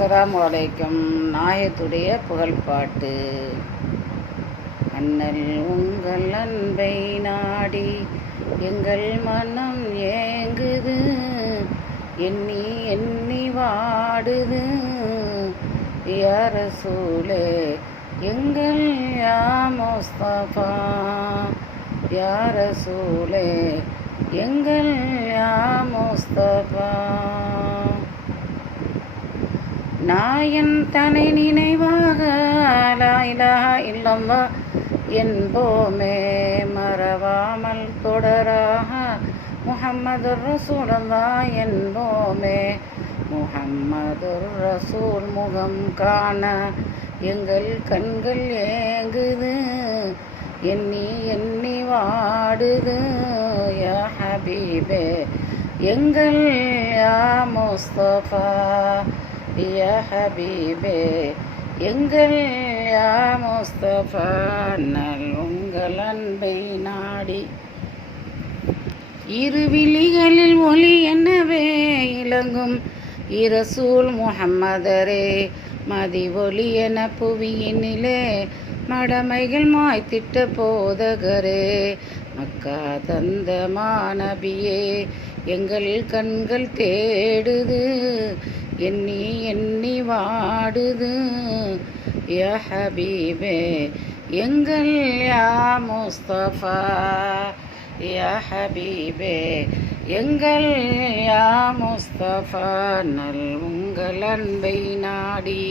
அஸ்ஸலாமு அலைக்கும். நாயத்துடைய புகழ்பாட்டு. அண்ணல் உங்கள் அன்பை நாடி எங்கள் மனம் ஏங்குது, எண்ணி எண்ணி வாடுது. யா ரசூலே எங்கள் யா முஸ்தபா, யா ரசூலே எங்கள் யா முஸ்தபா. நாயன் தனை நினைவாக லா இலாஹா இல்லல்லாஹ் என்போமே, மறவாமல் தொடராக முஹம்மதுர் ரசூலுல்லாஹ் என்போமே. முஹம்மதுர் ரசூல் முகம் காண எங்கள் கண்கள் ஏங்குது, எண்ணி எண்ணி வாடுது. யா ஹபீபே எங்கள் யா முஸ்தபா, யா ஹபீபே எங்கள் யா முஸ்தபா. நல் உங்கள் அன்பை நாடி இரு விழிகளில் ஒளி என்னவே இலங்கும் இரசூல் முஹம்மதரே, மதி ஒளி என புவியினிலே மடமைகள் மாய்த்திட்ட போதகரே. மக்கா தந்த மாநபியே எங்கள் கண்கள் தேடுது, எண்ணி எண்ணி வாடுது. யா ஹபீபே எங்கள் யா முஸ்தபா, யா ஹபீபே எங்கள் யா முஸ்தபா. நல் உங்கள் அன்பை நாடி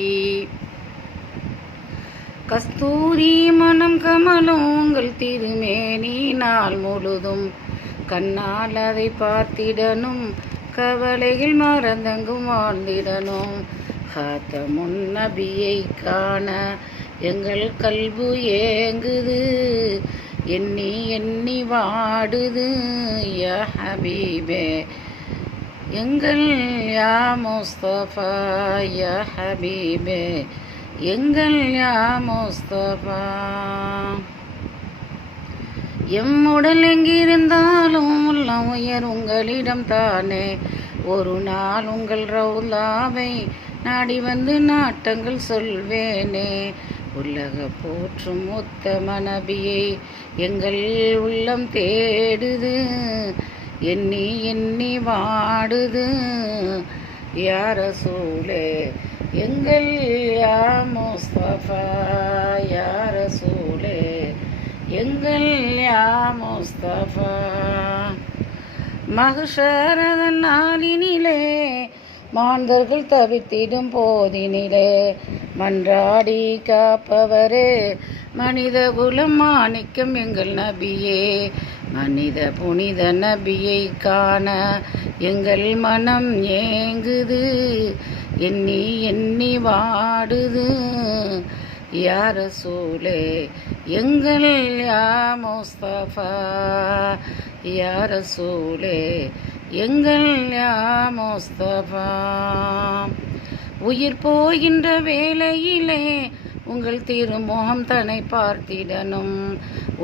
கஸ்தூரி மனம் கமலும் உங்கள் திருமேனி நாள் முழுதும் கண்ணால் அதை பார்த்திடனும், கவலைகள் மறந்தங்கும் வாழ்ந்திடனும். ஹாத்தமுன் நபியை காண எங்கள் கல்பு ஏங்குது, எண்ணி எண்ணி வாடுது. யா ஹபீபே எங்கள் யா முஸ்தபா, யா ஹபீபே எங்கள் யா முஸ்தபா. எம்முடல் எங்கிருந்தாலும் உள்ளம் உயர் உங்களிடம் தானே, ஒரு நாள் உங்கள் ரவுலாவை நாடி வந்து நாட்டங்கள் சொல்வேனே. உலக போற்றும் உத்தம நபியை எங்கள் உள்ளம் தேடுது, எண்ணி எண்ணி வாடுது. யா ரசூலே எங்கள் யா முஸ்தபா, யா ரசூலே எங்கள் யா முஸ்தபா. மஹ்ஷரத நாளினிலே மாந்தர்கள் தவித்திடும் போதினிலே மன்றாடி காப்பவரே, மனித குலம் மாணிக்கம் எங்கள் நபியே. மனித புனித நபியை காண எங்கள் மனம் ஏங்குது, எண்ணி எண்ணி வாடுது. யா ரசூலே எங்கள் யா முஸ்தபா, யா ரசூலே எங்கள் யா முஸ்தபா. உயிர் போகின்ற வேளையிலே உங்கள் திருமுகம் தன்னை பார்த்திடனும்,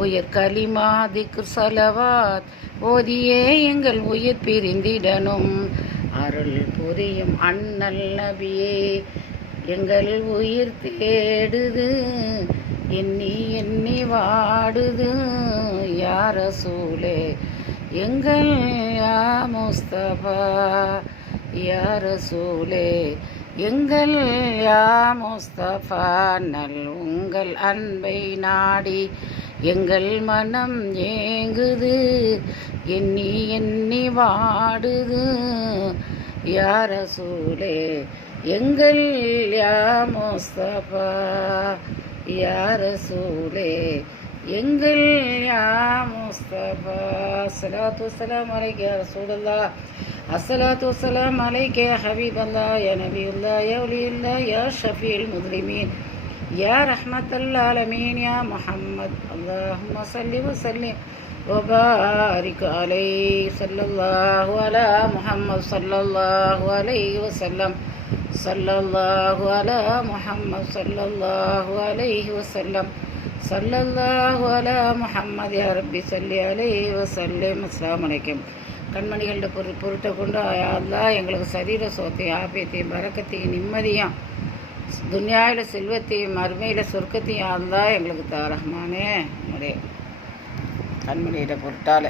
உயிர் கலிமா திக்ர் சலவாத் ஓதியே எங்கள் உயிர் பிரிந்திடனும். அருள் புரியும் அண்ணல் நபியே எங்கள் உயிர் தேடுது, எண்ணி எண்ணி வாடுது. யா ரசூலே எங்கள் யா முஸ்தபா, யா ரசூலே எங்கள் யா முஸ்தபா. நல் உங்கள் அன்பை நாடி எங்கள் மனம் ஏங்குது, எண்ணி எண்ணி வாடுது. யா ரசூலே எங்கள் யா முஸ்தபா, யா ரசூலே எங்கள் யா முஸ்தபா. அஸ்ஸலாத்து வஸ்ஸலாமு அலைக்க யா ரசூலல்லாஹ், அஸ்ஸலாத்து வஸ்ஸலாமு அலைக்க யா ஹபீபல்லாஹ், யா நபியுல்லாஹ், யா வலியுல்லாஹ், யா ஷஃபீல் முஸ்லிமீன், யா ரஹ்மத்துல் ஆலமீன், யா முஹம்மத். அல்லாஹும்ம ஸல்லி வஸல்லிம் وبارك عليه صلى الله على محمد صلى الله عليه وسلم، صلى الله على محمد صلى الله عليه وسلم، صلى الله على محمد. يا ربي صل عليه وسلم. السلام عليكم. கண்மணிகளோட பொருட்டை கொண்டு அல்லாஹ் எங்களுக்கு சரீர சோத்தையும் ஆபியத்தையும் பரக்கத்தையும் நிம்மதியும் துன்யாவில் செல்வத்தையும் மறுமையில் சொர்க்கத்தையும் அல்லாஹ் எங்களுக்கு ரஹ்மானே என்னுடைய கண்மணியோட பொருட்டால்